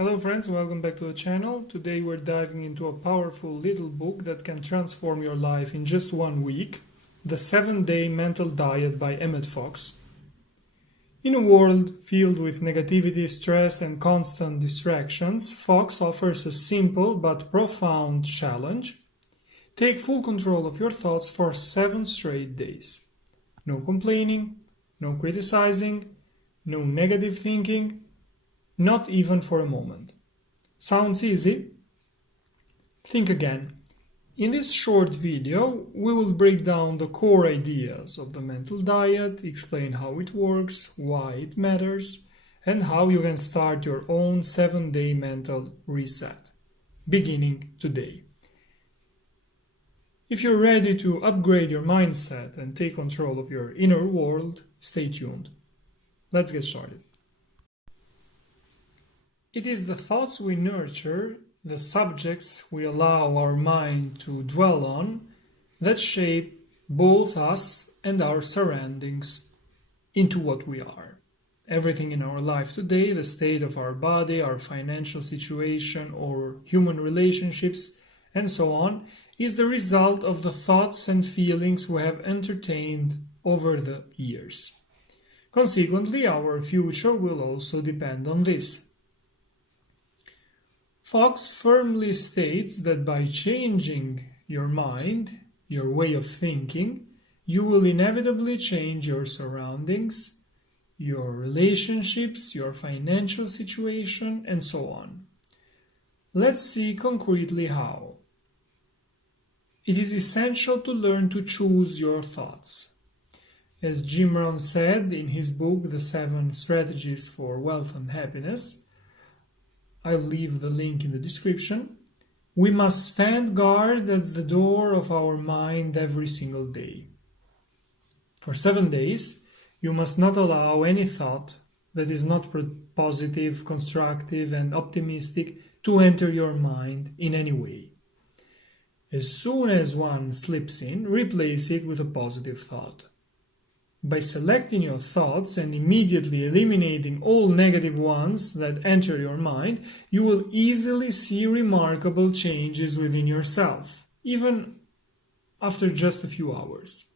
Hello friends, welcome back to the channel. Today we're diving into a powerful little book that can transform your life in just 1 week, The 7-Day Mental Diet by Emmet. In a world filled with negativity, stress and constant distractions, Fox offers a simple but profound challenge. Take full control of your thoughts for 7 straight days. No complaining, no criticizing, no negative thinking, not even for a moment. Sounds easy? Think again. In this short video, we will break down the core ideas of the mental diet, explain how it works, why it matters, and how you can start your own 7-day mental reset, beginning today. If you're ready to upgrade your mindset and take control of your inner world, stay tuned. Let's get started. It is the thoughts we nurture, the subjects we allow our mind to dwell on, that shape both us and our surroundings into what we are. Everything in our life today, the state of our body, our financial situation, or human relationships, and so on, is the result of the thoughts and feelings we have entertained over the years. Consequently, our future will also depend on this. Fox firmly states that by changing your mind, your way of thinking, you will inevitably change your surroundings, your relationships, your financial situation, and so on. Let's see concretely how. It is essential to learn to choose your thoughts. As Jim Rohn said in his book, The 7 Strategies for Wealth and Happiness, I'll leave the link in the description. We must stand guard at the door of our mind every single day. For 7 days, you must not allow any thought that is not positive, constructive, and optimistic to enter your mind in any way. As soon as one slips in, replace it with a positive thought. By selecting your thoughts and immediately eliminating all negative ones that enter your mind, you will easily see remarkable changes within yourself, even after just a few hours.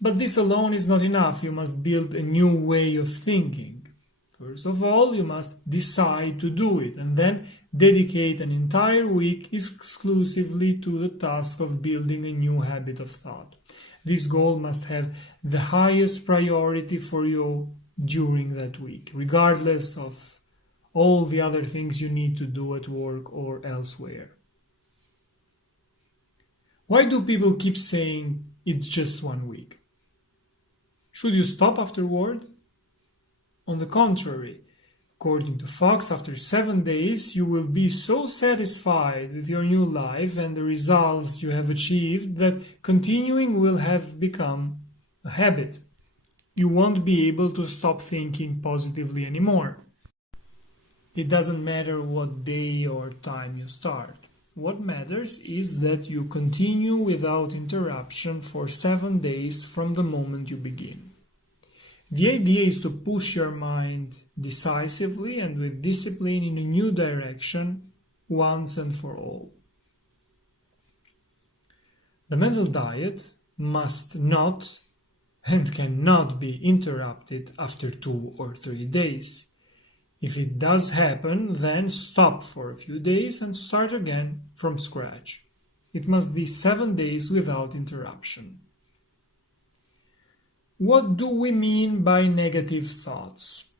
But this alone is not enough. You must build a new way of thinking. First of all, you must decide to do it, and then dedicate an entire week exclusively to the task of building a new habit of thought. This goal must have the highest priority for you during that week, regardless of all the other things you need to do at work or elsewhere. Why do people keep saying it's just 1 week? Should you stop afterward? On the contrary, according to Fox, after 7 days, you will be so satisfied with your new life and the results you have achieved that continuing will have become a habit. You won't be able to stop thinking positively anymore. It doesn't matter what day or time you start. What matters is that you continue without interruption for 7 days from the moment you begin. The idea is to push your mind decisively and with discipline in a new direction once and for all. The mental diet must not and cannot be interrupted after 2 or 3 days. If it does happen, then stop for a few days and start again from scratch. It must be 7 days without interruption. What do we mean by negative thoughts?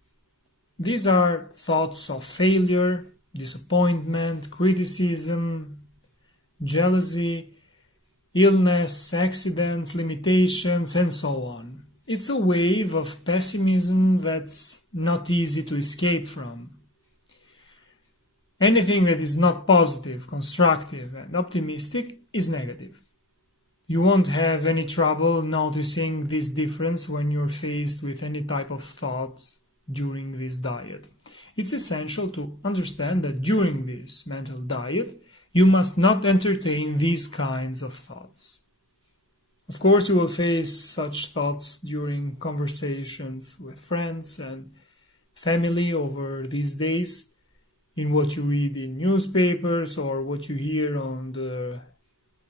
These are thoughts of failure, disappointment, criticism, jealousy, illness, accidents, limitations, and so on. It's a wave of pessimism that's not easy to escape from. Anything that is not positive, constructive, and optimistic is negative. You won't have any trouble noticing this difference when you're faced with any type of thoughts during this diet. It's essential to understand that during this mental diet, you must not entertain these kinds of thoughts. Of course, you will face such thoughts during conversations with friends and family over these days, in what you read in newspapers or what you hear on the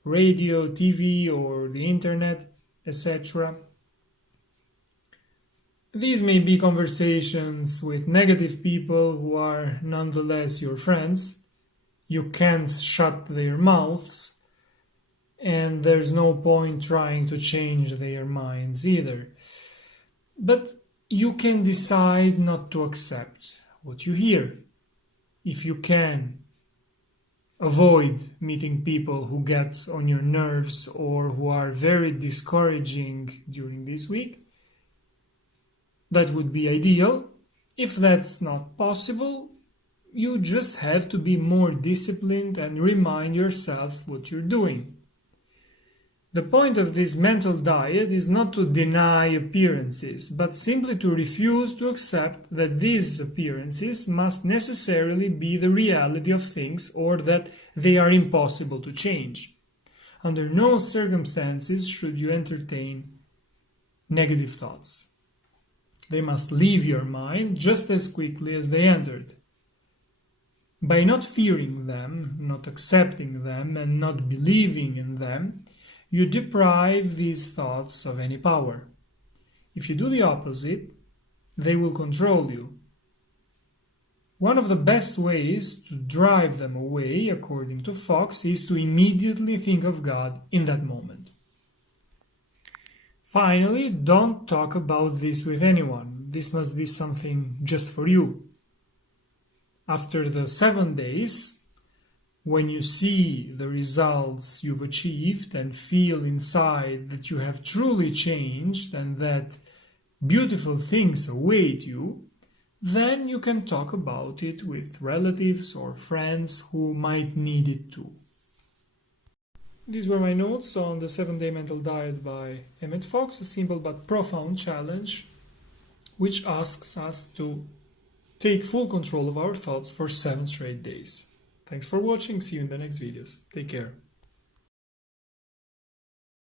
radio, TV, or the internet, etc. These may be conversations with negative people who are nonetheless your friends. You can't shut their mouths, and there's no point trying to change their minds either. But you can decide not to accept what you hear. If you can avoid meeting people who get on your nerves or who are very discouraging during this week, that would be ideal. If that's not possible, you just have to be more disciplined and remind yourself what you're doing. The point of this mental diet is not to deny appearances, but simply to refuse to accept that these appearances must necessarily be the reality of things or that they are impossible to change. Under no circumstances should you entertain negative thoughts. They must leave your mind just as quickly as they entered. By not fearing them, not accepting them, and not believing in them, you deprive these thoughts of any power. If you do the opposite, they will control you. One of the best ways to drive them away, according to Fox, is to immediately think of God in that moment. Finally, don't talk about this with anyone. This must be something just for you. After the 7 days, when you see the results you've achieved and feel inside that you have truly changed and that beautiful things await you, then you can talk about it with relatives or friends who might need it too. These were my notes on the 7-Day Mental Diet by Emmet Fox, a simple but profound challenge which asks us to take full control of our thoughts for 7 straight days. Thanks for watching, see you in the next videos. Take care.